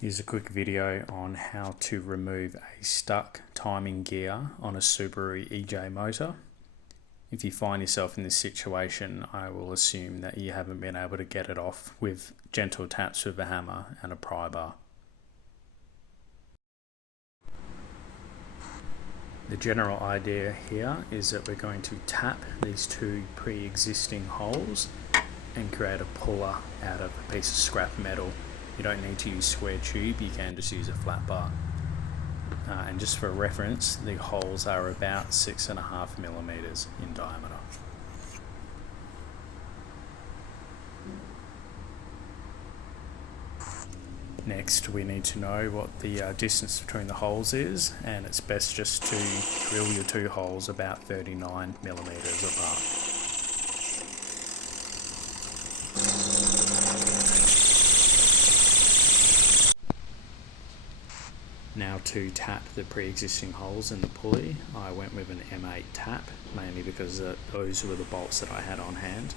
Here's a quick video on how to remove a stuck timing gear on a Subaru EJ motor. If you find yourself in this situation, I will assume that you haven't been able to get it off with gentle taps with a hammer and a pry bar. The general idea here is that we're going to tap these two pre-existing holes and create a puller out of a piece of scrap metal. You don't need to use square tube, you can just use a flat bar. And just for reference, the holes are about 6.5 millimeters in diameter. Next, we need to know what the distance between the holes is, and it's best just to drill your two holes about 39 millimeters apart. Now to tap the pre-existing holes in the pulley, I went with an M8 tap, mainly because those were the bolts that I had on hand.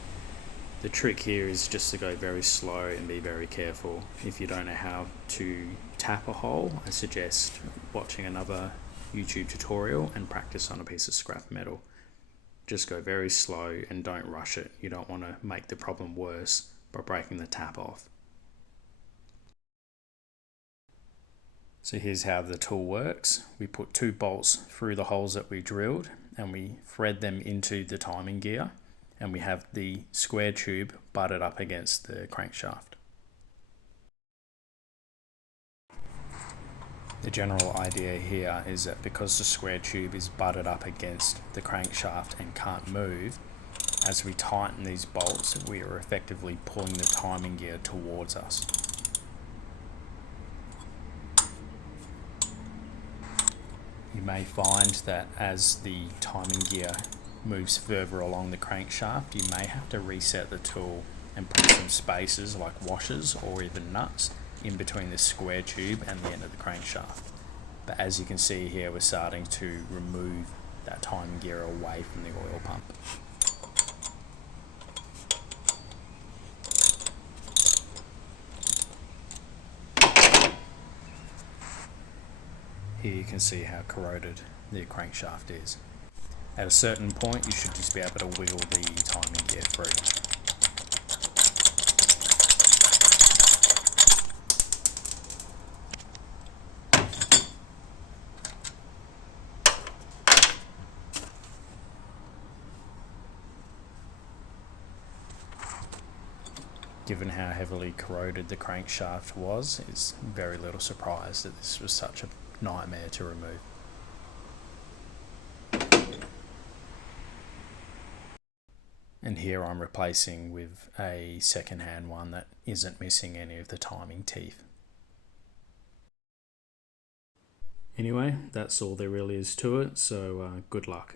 The trick here is just to go very slow and be very careful. If you don't know how to tap a hole, I suggest watching another YouTube tutorial and practice on a piece of scrap metal. Just go very slow and don't rush it. You don't want to make the problem worse by breaking the tap off. So here's how the tool works. We put two bolts through the holes that we drilled and we thread them into the timing gear, and we have the square tube butted up against the crankshaft. The general idea here is that because the square tube is butted up against the crankshaft and can't move, as we tighten these bolts, we are effectively pulling the timing gear towards us. You may find that as the timing gear moves further along the crankshaft, you may have to reset the tool and put some spaces like washers or even nuts in between the square tube and the end of the crankshaft. But as you can see here, we're starting to remove that timing gear away from the oil pump. Here you can see how corroded the crankshaft is. At a certain point, you should just be able to wiggle the timing gear through. Given how heavily corroded the crankshaft was, it's very little surprise that this was such a nightmare to remove. And here I'm replacing with a second-hand one that isn't missing any of the timing teeth. Anyway, that's all there really is to it, so good luck.